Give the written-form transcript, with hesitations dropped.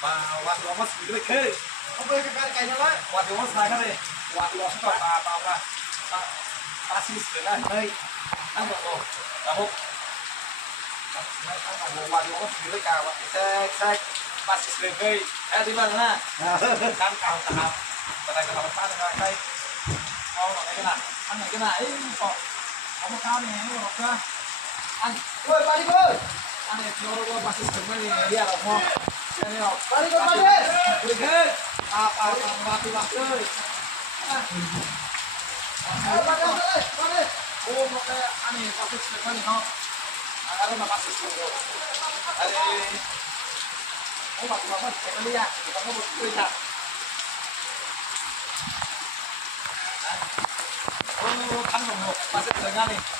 waktu mas gitu ke apa yang kayaknya lah waktu mas naik nih waktu mas apa pasti sudah nih kan kok kamu waktu mas gitu kawan saya pasti sudah di mana kan kau tahap pada kalau sana kayak kau nggak kena kan nggak kena kok kamu tahu nih apa anh ơi ba đi ơi anh này nó có ba cái sừng này đi à không anh này ba đi con ba đi đi ghê ba đi ba ơi ba đi ô một cái anh này ba cái sừng này không anh mà ba cái sừng rồi anh ô ba cái ba cái đi à ba cái một cái chặt ô khăn đồng hồ ba cái sừng này